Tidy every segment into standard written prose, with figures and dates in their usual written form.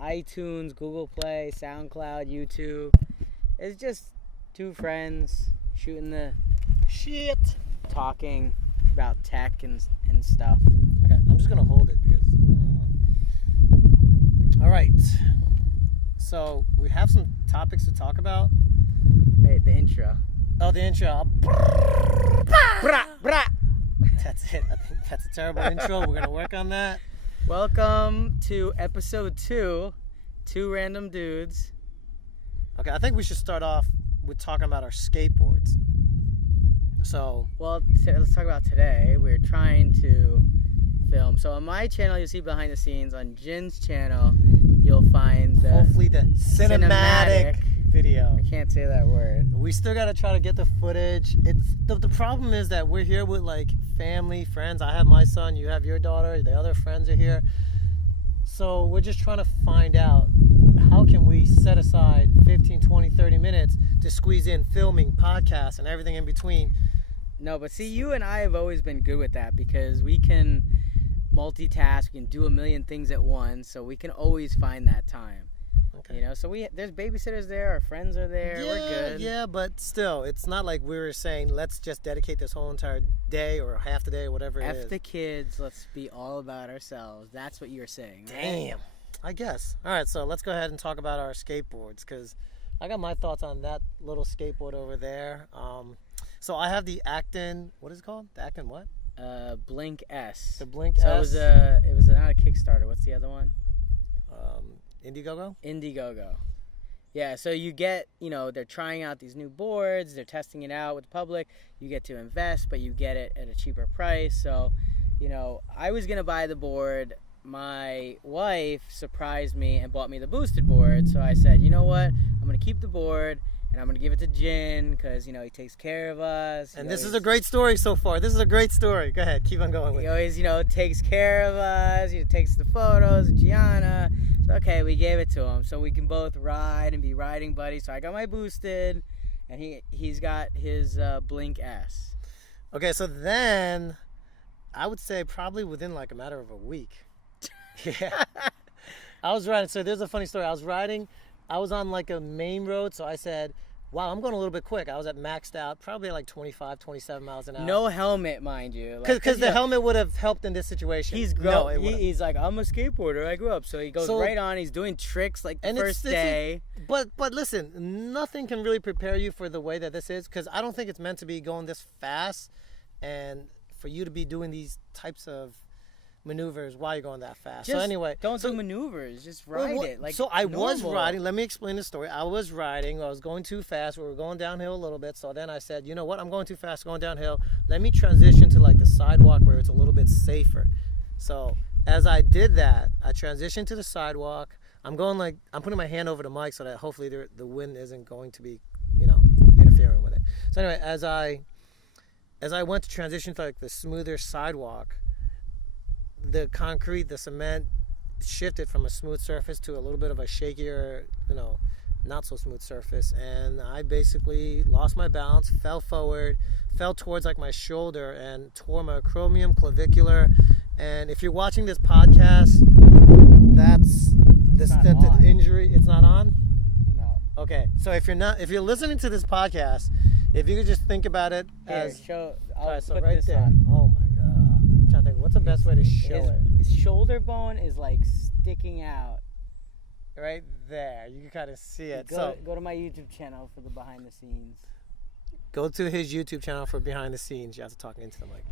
iTunes, Google Play, SoundCloud, YouTube. It's just two friends shooting the shit, talking about tech and stuff. Okay, I'm just gonna hold it because. All right. So we have some topics to talk about. Wait, the intro. Oh, the intro. Brah, brah. That's it. I think that's a terrible intro. We're gonna work on that. Welcome to episode 2, Two Random Dudes. Okay, I think we should start off with talking about our skateboards. So, well, let's talk about today. We're trying to film. So on my channel, you'll see behind the scenes. On Jin's channel, you'll find hopefully the cinematic video. I can't say that word. We still gotta try to get the footage. It's the problem is that we're here with like family, friends. I have my son, you have your daughter, the other friends are here. So we're just trying to find out how can we set aside 15, 20, 30 minutes to squeeze in filming, podcasts, and everything in between. No, but see, you and I have always been good with that because we can multitask, we can do a million things at once, so we can always find that time. Okay. You know, so there's babysitters there, our friends are there, yeah, we're good. Yeah, but still, it's not like we were saying, let's just dedicate this whole entire day or half the day or whatever it is. F the kids, let's be all about ourselves. That's what you're saying, right? Damn. I guess. All right, so let's go ahead and talk about our skateboards because I got my thoughts on that little skateboard over there. So I have the Acton, what is it called? The Acton what? Blink S. The Blink S. S. It was not a Kickstarter. What's the other one? Indiegogo? Indiegogo. Yeah, so you get, they're trying out these new boards, they're testing it out with the public, you get to invest, but you get it at a cheaper price. So, I was going to buy the board. My wife surprised me and bought me the boosted board. So I said, you know what, I'm going to keep the board and I'm going to give it to Jin because, he takes care of us. And this is a great story so far. This is a great story. Go ahead, keep on going with it. He always, takes care of us. He takes the photos, Gianna. So, okay, we gave it to him so we can both ride and be riding buddies. So I got my boosted and he's got his Blink S. Okay, so then I would say probably within like a matter of a week. Yeah. I was riding. So there's a funny story. I was on like a main road. So I said, wow, I'm going a little bit quick. I was at maxed out, probably like 25, 27 miles an hour. No helmet, mind you. Because the helmet would have helped in this situation. He's like, I'm a skateboarder. I grew up. So he goes right on. He's doing tricks like the first day. But listen, nothing can really prepare you for the way that this is. Because I don't think it's meant to be going this fast. And for you to be doing these types of maneuvers while you're going that fast. Just so anyway, don't do maneuvers. Just ride it. Like so I normal. Was riding. Let me explain the story. I was riding. I was going too fast. We were going downhill a little bit. So then I said, you know what? I'm going too fast going downhill. Let me transition to like the sidewalk where it's a little bit safer. So as I did that, I transitioned to the sidewalk. I'm putting my hand over the mic so that hopefully the wind isn't going to be, interfering with it. So anyway, as I went to transition to like the smoother sidewalk, the concrete, the cement shifted from a smooth surface to a little bit of a shakier, not so smooth surface. And I basically lost my balance, fell forward, fell towards like my shoulder and tore my acromion clavicular. And if you're watching this podcast, that's the stented injury. It's not on? No. Okay. So if you're listening to this podcast, if you could just think about it as... I'll so put right this there. on. Oh my God. I'm trying to think, what's the best way to show it? His shoulder bone is like sticking out. Right there. You can kind of see it. Go to my YouTube channel for the behind the scenes. Go to his YouTube channel for behind the scenes. You have to talk into the mic.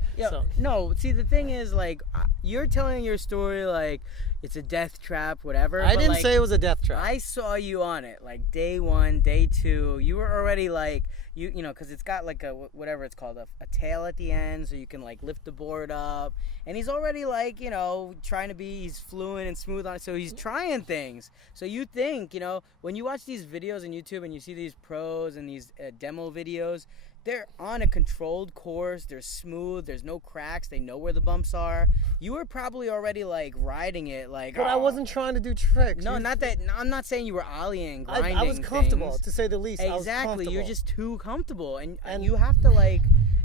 No, see, the thing is, like, you're telling your story like it's a death trap, whatever. I didn't say it was a death trap. I saw you on it, like, day 1, day 2. You were already, like, because it's got, like, whatever it's called, a tail at the end, so you can, like, lift the board up. And he's already, like, he's fluent and smooth on it, so he's trying things. So you think, when you watch these videos on YouTube and you see these pros and these demo videos, they're on a controlled course, they're smooth, there's no cracks, they know where the bumps are. You were probably already like riding it like... But I wasn't trying to do tricks. No, not that. I'm not saying you were ollieing, grinding I was comfortable, things. To say the least. Exactly, you're just too comfortable. And you have to like,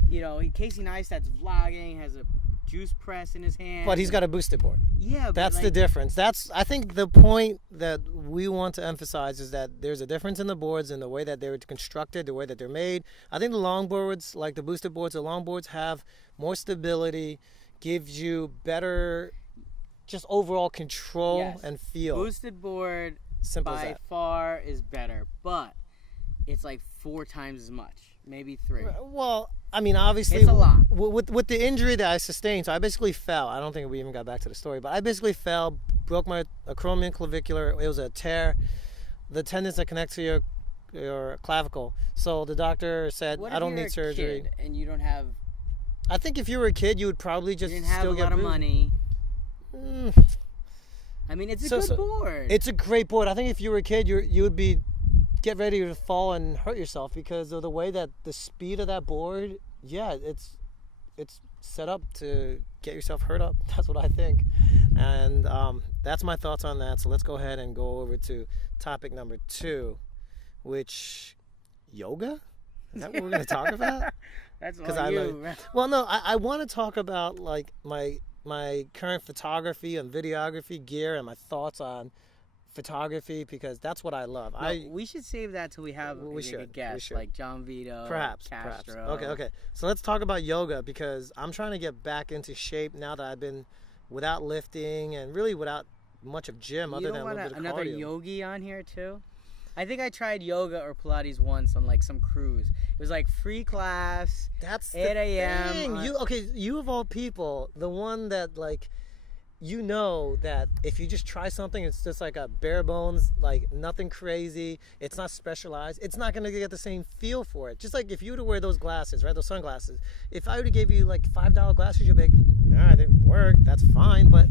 Casey Neistat's vlogging, has a juice press in his hand. But he's got a boosted board. Yeah, but That's like, the difference. I think the point that we want to emphasize is that there's a difference in the boards and the way that they're constructed, the way that they're made. I think the longboards, like the boosted boards, the longboards have more stability, gives you better just overall control and feel. Boosted board Simple as by that. far is better, but it's like 4 times as much, maybe 3. Well, I mean, obviously, It's a lot. With the injury that I sustained, so I basically fell. I don't think we even got back to the story, but I basically fell, broke my acromion clavicular. It was a tear, the tendons that connect to your clavicle. So the doctor said, What I if don't you're need a surgery. kid and you don't have, I think if you were a kid, you would probably you just didn't have still a get lot of bruised. money. Mm. I mean, it's a good board. It's a great board. I think if you were a kid, you would be get ready to fall and hurt yourself because of the way that the speed of that board. Yeah, it's set up to get yourself hurt up. That's what I think, and that's my thoughts on that. So let's go ahead and go over to topic number 2, which yoga. Is that what we're going to talk about? That's all you. Well, no, I want to talk about like my current photography and videography gear and my thoughts on photography because that's what I love. No, we should save that till we have a guest like John Vito, perhaps. Castro. Okay. So let's talk about yoga because I'm trying to get back into shape now that I've been without lifting and really without much of gym other than a little bit of another cardio. yogi on here too? I think I tried yoga or Pilates once on like some cruise. It was like free class. That's 8 a.m. You of all people, the one that like, you know that if you just try something, it's just like a bare bones, like nothing crazy. It's not specialized. It's not going to get the same feel for it. Just like if you were to wear those glasses, right? Those sunglasses. If I were to give you like $5 glasses, you'd be like, nah, it didn't work. That's fine. But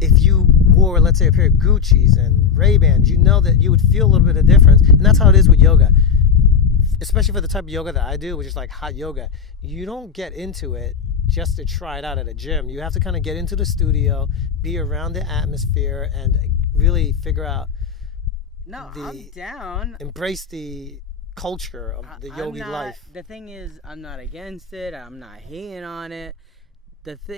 if you wore, let's say, a pair of Gucci's and Ray-Bans, you know that you would feel a little bit of difference. And that's how it is with yoga. Especially for the type of yoga that I do, which is like hot yoga. You don't get into it just to try it out at a gym. You have to kind of get into the studio, be around the atmosphere, and really figure out. I'm down. Embrace the culture of the yogi life. The thing is, I'm not against it. I'm not hating on it.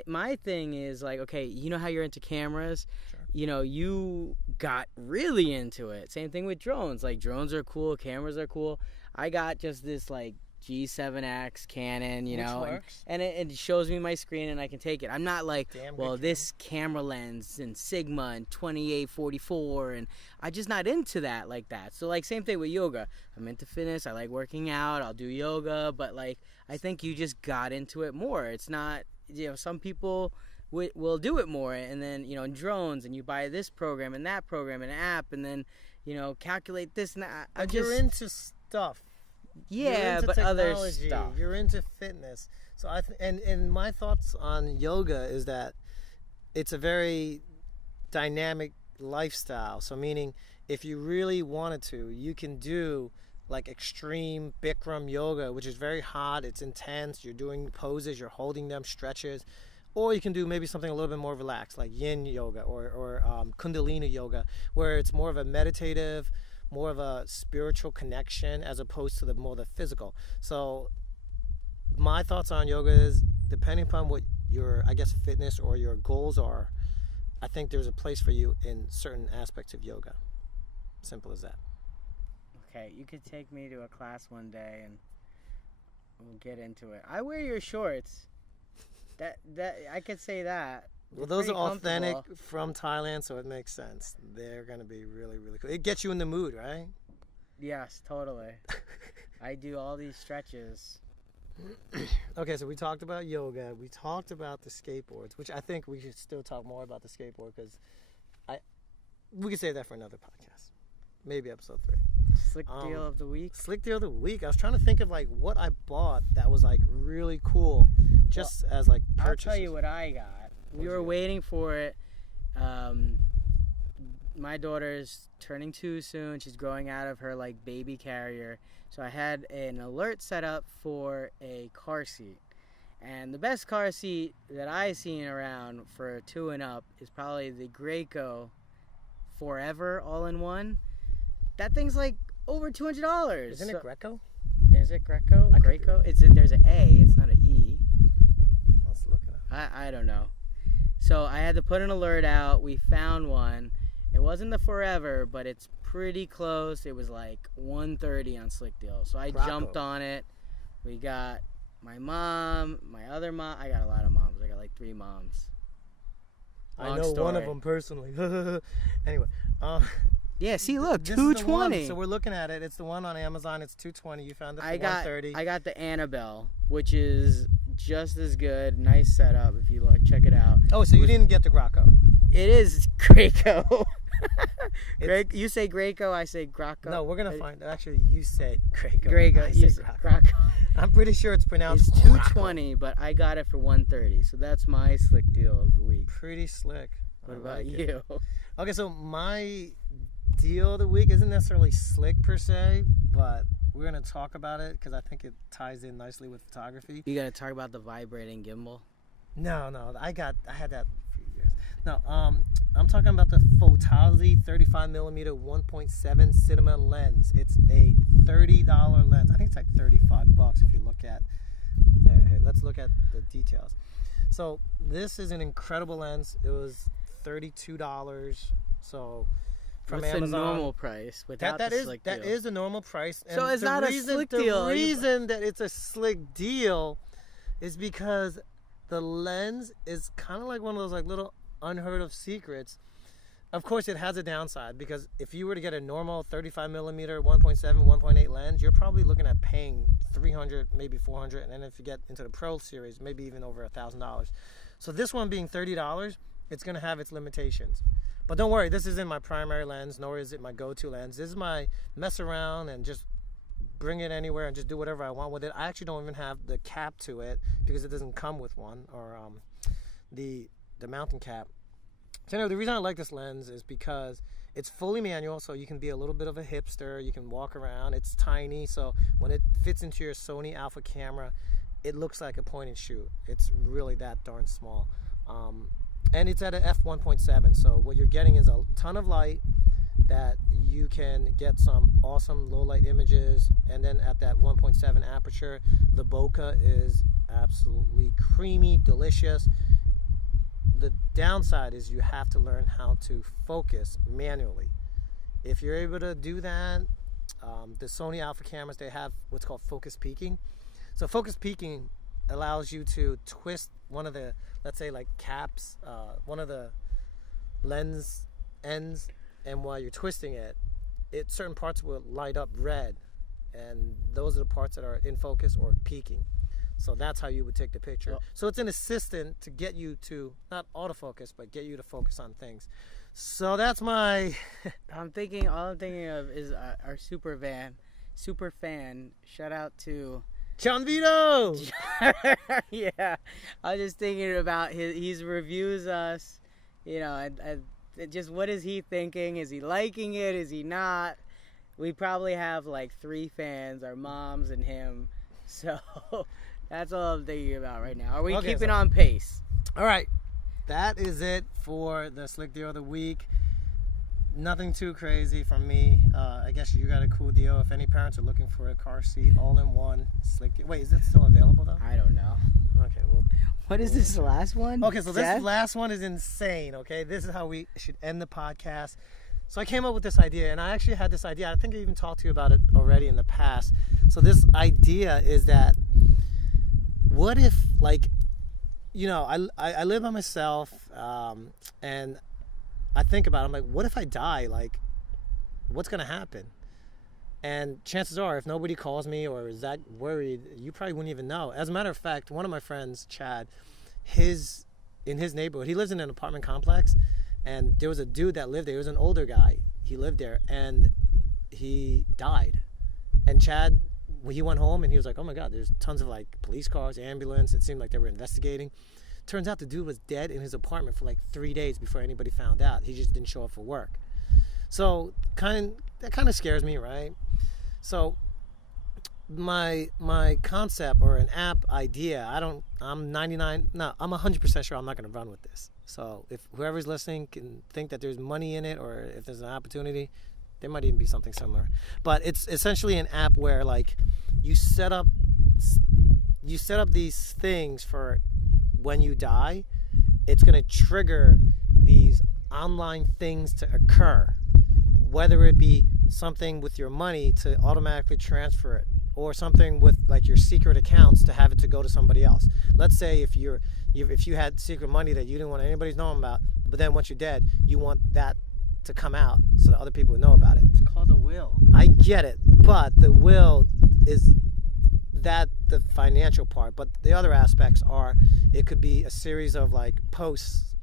My thing is like, okay, you know how you're into cameras? Sure. You know, you got really into it. Same thing with drones. Like, drones are cool, cameras are cool. I got just this like G7X Canon, you know, and it shows me my screen and I can take it. I'm not like, this camera lens and Sigma and 2844, and I'm just not into that like that. So like same thing with yoga. I'm into fitness. I like working out. I'll do yoga, but like I think you just got into it more. It's not, you know, some people will do it more, and then, you know, drones, and you buy this program and that program and app, and then, you know, calculate this and that. You're into stuff. Yeah, but other stuff. You're into fitness. So and my thoughts on yoga is that it's a very dynamic lifestyle. So meaning if you really wanted to, you can do like extreme Bikram yoga, which is very hot, it's intense, you're doing poses, you're holding them, stretches. Or you can do maybe something a little bit more relaxed, like yin yoga or kundalini yoga, where it's more of a meditative, more of a spiritual connection as opposed to the physical. So my thoughts on yoga is, depending upon what your, I guess, fitness or your goals are, I think there's a place for you in certain aspects of yoga. Simple as that. Okay, you could take me to a class one day and we'll get into it. I wear your shorts. That I could say that. Well, those are authentic from Thailand, so it makes sense. They're going to be really, really cool. It gets you in the mood, right? Yes, totally. I do all these stretches. Okay, so we talked about yoga. We talked about the skateboards, which I think we should still talk more about the skateboard because we could save that for another podcast. Maybe episode 3. Slick deal of the week? Slick deal of the week. I was trying to think of like what I bought that was like really cool just as like purchases. I'll tell you what I got. We were waiting for it. My daughter's turning 2 soon. She's growing out of her like baby carrier. So I had an alert set up for a car seat. And the best car seat that I've seen around for 2 and up is probably the Graco Forever All-in-One. That thing's like over $200. Isn't it Greco? Is it Greco? Greco? There's an A. It's not an E. Let's look it up. I don't know. So I had to put an alert out. We found one. It wasn't the Forever, but it's pretty close. It was like 130 on Slick Deal. So I jumped on it. We got my mom, my other mom. I got a lot of moms. I got like 3 moms. I know one of them personally. Anyway. Yeah, see, look, 220. So we're looking at it. It's the one on Amazon. It's 220. You found it for 130. I got the Annabelle, which is just as good. Nice setup. If you look, check it out. Oh, so you didn't get the Graco? It is Graco. You say Graco, I say Graco. No, we're gonna find. Actually, you said Graco. Graco. I say Graco. I'm pretty sure it's pronounced. It's 220, but I got it for 130. So that's my slick deal of the week. Pretty slick. What about you? Okay, so my deal of the week isn't necessarily slick per se, but we're gonna talk about it because I think it ties in nicely with photography. You gotta talk about the vibrating gimbal. No, I had that for years. No, I'm talking about the Photon 35mm 1.7 cinema lens. It's a $30 lens. I think it's like $35 if you look at. Here, let's look at the details. So this is an incredible lens. It was $32. So from What's Amazon. The normal price without that the is slick that deal? is the normal price. And so it's not a slick deal. The reason that it's a slick deal is because the lens is kind of like one of those like little unheard of secrets. Of course, it has a downside because if you were to get a normal 35mm 1.7, 1.8 lens, you're probably looking at paying $300, maybe $400, and then if you get into the Pro series, maybe even over $1,000. So this one being $30, it's going to have its limitations. But don't worry, this isn't my primary lens, nor is it my go-to lens. This is my mess around and just bring it anywhere and just do whatever I want with it. I actually don't even have the cap to it because it doesn't come with one, or the mounting cap. So anyway, the reason I like this lens is because it's fully manual, so you can be a little bit of a hipster. You can walk around. It's tiny, so when it fits into your Sony Alpha camera, it looks like a point and shoot. It's really that darn small. And it's at an f1.7, so what you're getting is a ton of light that you can get some awesome low light images. And then at that 1.7 aperture, the bokeh is absolutely creamy, delicious. The downside is you have to learn how to focus manually. If you're able to do that, the Sony Alpha cameras, they have what's called focus peaking. So focus peaking allows you to twist one of the, let's say like caps, one of the lens ends, and while you're twisting it, certain parts will light up red, and those are the parts that are in focus or peaking. So that's how you would take the picture. Well, so it's an assistant to get you to not autofocus, but get you to focus on things. So that's my. all I'm thinking of is our super fan. Shout out to John Vito. Yeah, I was just thinking about he reviews us, and just what is he thinking? Is he liking it? Is he not? We probably have like 3 fans, our moms and him. So. That's all I'm thinking about right now. Are we keeping on pace? All right. That is it for the Slick Deal of the Week. Nothing too crazy from me. I guess you got a cool deal. If any parents are looking for a car seat, all-in-one Slick Deal. Wait, is it still available, though? I don't know. Okay, well. What is this last one? Okay, so this last one is insane, okay? This is how we should end the podcast. So I came up with this idea, and I actually had this idea. I think I even talked to you about it already in the past. So this idea is that what if, like, I live by myself, and I think about it, I'm like, what if I die? Like, what's going to happen? And chances are, if nobody calls me or is that worried, you probably wouldn't even know. As a matter of fact, one of my friends, Chad, in his neighborhood, he lives in an apartment complex, and there was a dude that lived there. He was an older guy. He lived there, and he died. And Chad, when he went home and he was like, oh my God, there's tons of like police cars, ambulance. It seemed like they were investigating. Turns out the dude was dead in his apartment for like 3 days before anybody found out. He just didn't show up for work. So that kind of scares me, right? So my concept or an app idea, I'm 100% sure I'm not going to run with this. So if whoever's listening can think that there's money in it, or if there's an opportunity, there might even be something similar. But it's essentially an app where like you set up these things for when you die, it's going to trigger these online things to occur, whether it be something with your money to automatically transfer it, or something with like your secret accounts to have it to go to somebody else. Let's say if you had secret money that you didn't want anybody's knowing about, but then once you're dead, you want that to come out so that other people would know about it. It's called a will. I get it, but the will is that the financial part, but the other aspects are, it could be a series of like posts,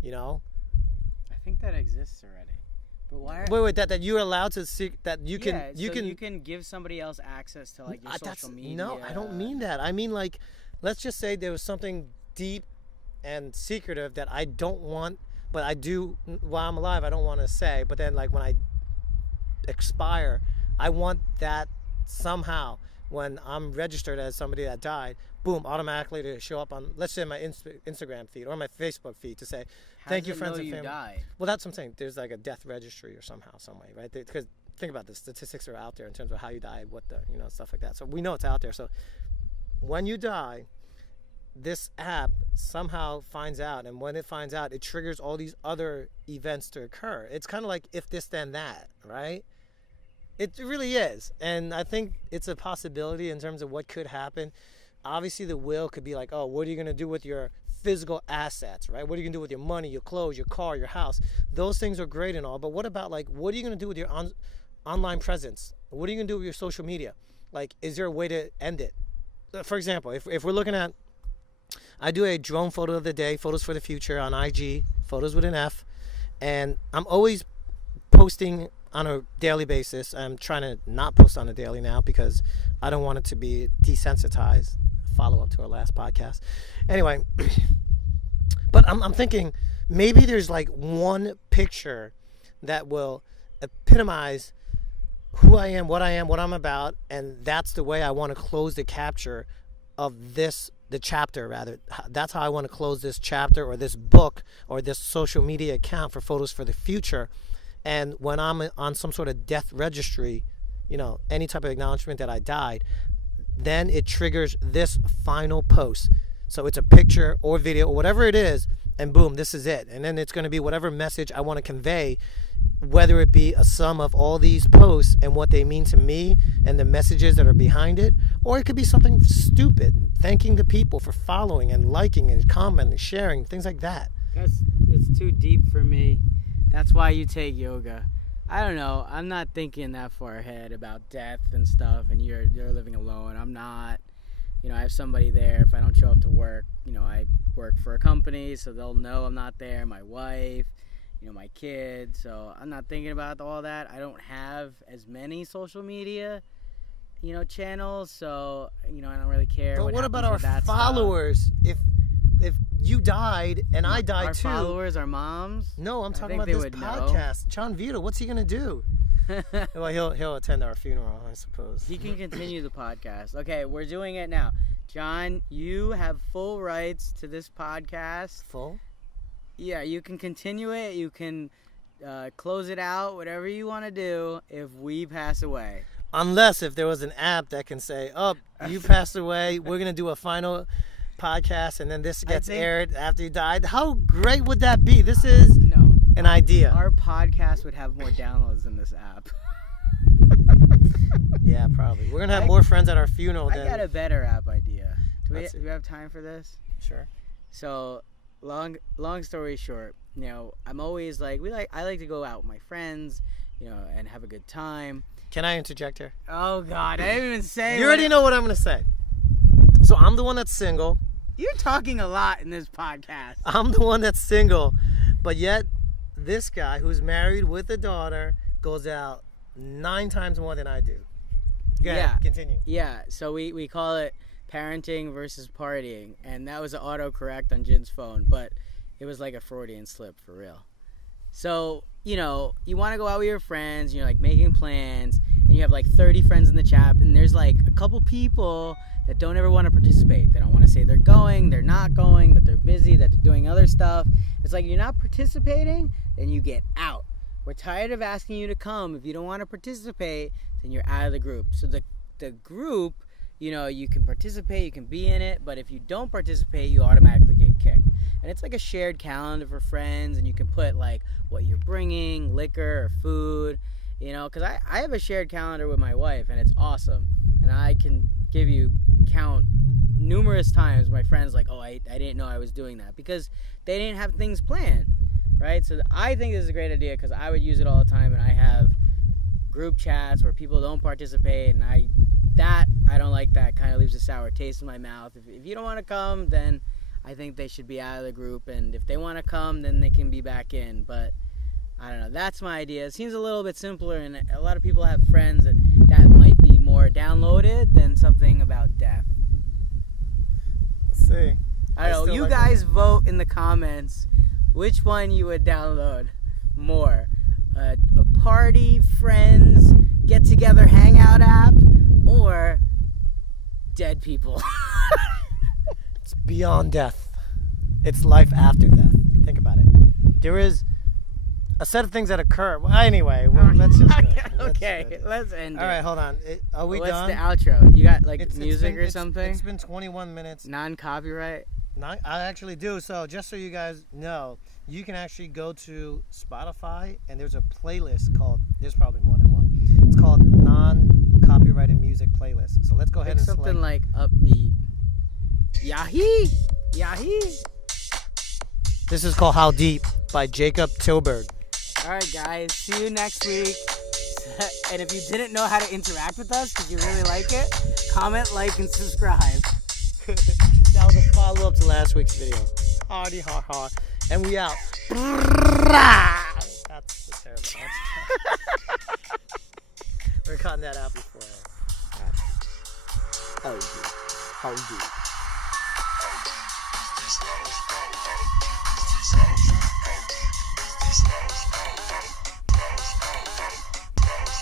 you know. I think that exists already. But why? Wait, that you're allowed to see, that you can you can give somebody else access to like your social media. No, I don't mean that. I mean, like, let's just say there was something deep and secretive that I don't want, but I do while I'm alive. I don't want to say, but then like when I expire, I want that somehow, when I'm registered as somebody that died, boom, automatically to show up on, let's say, my Instagram feed or my Facebook feed to say, thank you, friends and family. Died? Well, that's what I'm saying. There's like a death registry or somehow, some way, right? Because think about this, statistics are out there in terms of how you died, what the, you know, stuff like that. So we know it's out there. So when you die, this app somehow finds out, and when it finds out, it triggers all these other events to occur. It's kind of like if this, then that, right? It really is. And I think it's a possibility in terms of what could happen. Obviously, the will could be like, oh, what are you going to do with your physical assets, right? What are you going to do with your money, your clothes, your car, your house? Those things are great and all, but what about, like, what are you going to do with your online presence? What are you going to do with your social media? Like, is there a way to end it? For example, if we're looking at, I do a drone photo of the day, photos for the future on IG, photos with an F, and I'm always posting on a daily basis. I'm trying to not post on a daily now because I don't want it to be desensitized. Follow up to our last podcast. Anyway, but I'm thinking maybe there's like one picture that will epitomize who I am, what I'm about, and that's the way I want to close the capture of this, the chapter rather. That's how I want to close this chapter or this book or this social media account for photos for the future. And when I'm on some sort of death registry, you know, any type of acknowledgement that I died, then it triggers this final post. So it's a picture or video or whatever it is, and boom, this is it. And then it's going to be whatever message I want to convey, whether it be a sum of all these posts and what they mean to me and the messages that are behind it, or it could be something stupid, thanking the people for following and liking and commenting, sharing, things like that. It's too deep for me. That's why you take yoga. I don't know. I'm not thinking that far ahead about death and stuff, and you're living alone. I'm not. You know, I have somebody there if I don't show up to work. You know, I work for a company, so they'll know I'm not there. My wife, you know, my kids. So I'm not thinking about all that. I don't have as many social media, you know, channels. So, you know, I don't really care. But what about our followers? If you died and I died too. Our followers, our moms? No, I'm talking about this podcast. Know. John Vito, what's he going to do? Well, he'll attend our funeral, I suppose. He can continue the podcast. Okay, we're doing it now. John, you have full rights to this podcast. Full? Yeah, you can continue it. You can close it out, whatever you want to do if we pass away. Unless if there was an app that can say, oh, you passed away, we're going to do a final podcast, and then this gets aired after you died. How great would that be? This is an idea. Our podcast would have more downloads than this app. Yeah, probably. We're gonna have more friends at our funeral. I got a better app idea. Do we have time for this? Sure. So, long story short, you know, I'm always like, I like to go out with my friends, you know, and have a good time. Can I interject here? Oh God, I didn't even say. You already know what I'm gonna say. So I'm the one that's single. You're talking a lot in this podcast. I'm the one that's single, but yet this guy who's married with a daughter goes out 9 times more than I do. Go ahead, continue. Yeah, so we call it parenting versus partying, and that was an autocorrect on Jin's phone, but it was like a Freudian slip for real. So, you know, you want to go out with your friends, you're like making plans, and you have like 30 friends in the chat, and there's like a couple people that don't ever want to participate. They don't want to say they're going, they're not going, that they're busy, that they're doing other stuff. It's like, you're not participating, then you get out. We're tired of asking you to come. If you don't want to participate, then you're out of the group. So the group you can participate, you can be in it, but if you don't participate, you automatically get kicked. And it's like a shared calendar for friends, and you can put like what you're bringing, liquor or food, because I have a shared calendar with my wife, and it's awesome. And I can count numerous times my friends like, oh, I didn't know I was doing that, because they didn't have things planned, right? So I think this is a great idea, because I would use it all the time, and I have group chats where people don't participate, and I don't like that. Kind of leaves a sour taste in my mouth. If you don't want to come, then I think they should be out of the group, and if they want to come, then they can be back in. But I don't know, that's my idea. It seems a little bit simpler, and a lot of people have friends that might be more downloaded than something about death. Let's see. I don't know, you guys vote in the comments which one you would download more. A party, friends, get together, hangout app, or dead people. It's beyond death. It's life after death. Think about it. There is a set of things that occur. Well, anyway, let's just go. Let's end it. All right, hold on. Are we done? What's the outro? You got music or something? It's been 21 minutes. Non-copyright? I actually do. So just so you guys know, you can actually go to Spotify, and there's a playlist called, there's probably more than one. It's called Non-Copyrighted Music Playlist. So let's go ahead and something select. like upbeat. Yahee! Yahee! This is called How Deep by Jacob Tilburg. All right, guys. See you next week. And if you didn't know how to interact with us because you really like it, comment, like, and subscribe. That was a follow-up to last week's video. Hardy ha ha. And we out. That's a terrible. We're cutting that out before. All right. How deep.